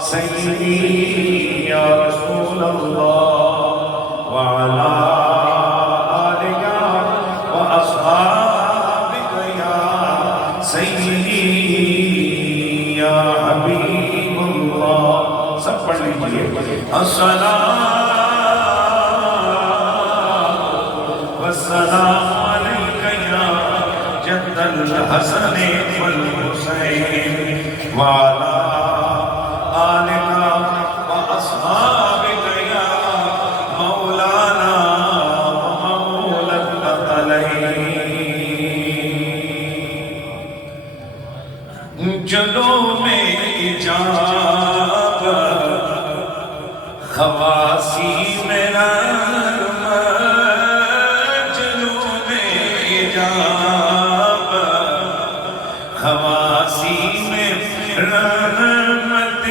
سيدي يا رسول الله وعلى آلك وأصحابك يا سيدي يا حبيب الله. سب پڑھ لیجئے. الصلاة والسلام عليك يا جد الحسن والحسين وعلى آلك وأصحابك يا مولانا ومولى الثقلين. جلو میں اجابت خواسی میں رحمت، جلو میں اجابت خواسی میں رحمت،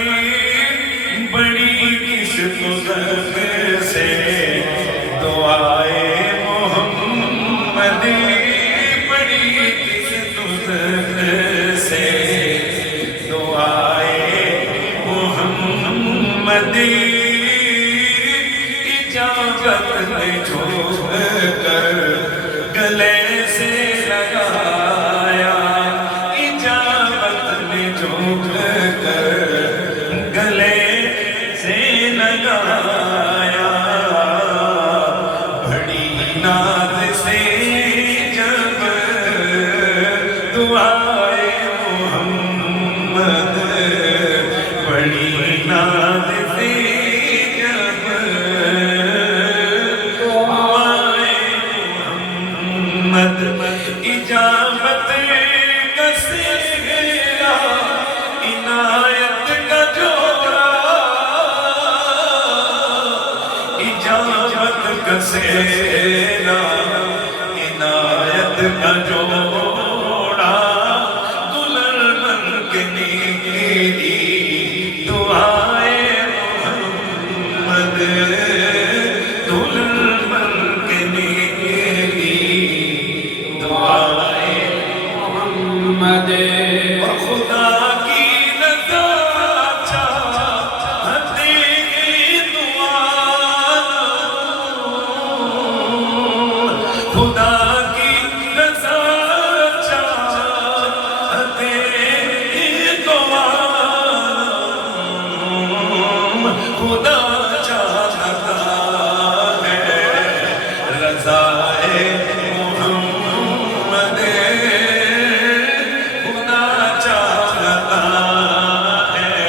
بڑی کس بزرگ سے دعائے محمد، بڑی کس بزرگ سے دعائے محمد، اجابت نے جھوک کر گلے سے لگایا، اجابت نے جھوک کر گلے سے لگایا، بڑی ناز سے جب دعائے محمد، بڑی ناز سے جب دعائے محمد، اجابت کا سہرا عنایت کا جوڑا، اجابت کا سہرا عنایت کا جوڑا، دلہن کے نیلی دعائے محمد، دلہن کے نیلی دعائے محمد، اور خدا کی رضا چاہتے دعا، خدا کی رضا چاہتے دعا، خدا چاہتا ہے رضا محمد، خدا چاہتا ہے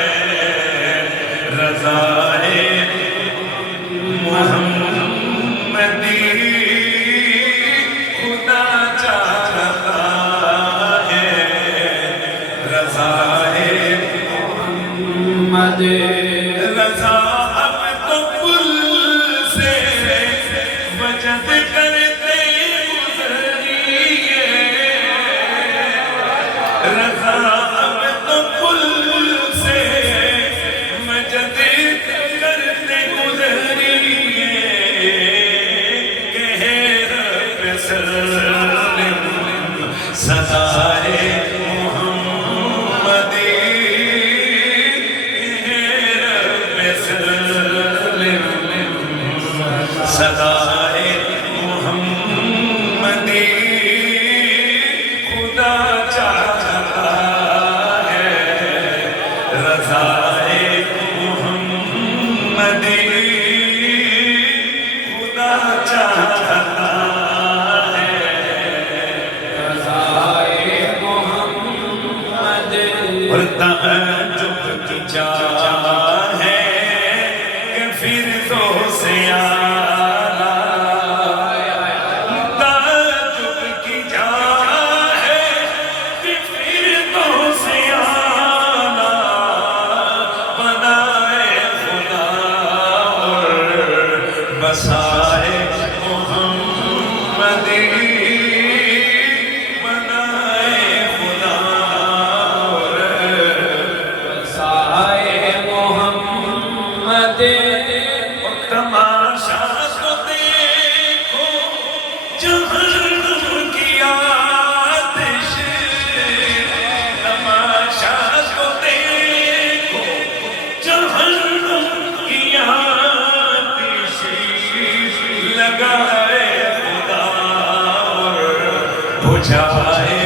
رضا محمد، خدا چاہتا ہے رضا محمد، رضا اب تو کل سے وجد کرتے گزریے، رضا اب تو کل سے وجد کرتے گزریے، کہ رب سلم سدائے محمد، سدائے محمد، خدا چاہتا ہے رضا محمد، خدا چاہتا ہے رضا محمد، اور تعجب کی جا ہے کہ فردوس اعلیٰ، تعجب کی جا ہے کہ فردوس اعلیٰ، بنائے خدا اور بسائے محمد، بنائے خدا اور بسائے محمد، اور تماشا تو دیکھو جہنم کی آتش، تماشا تو دیکھو بجھائے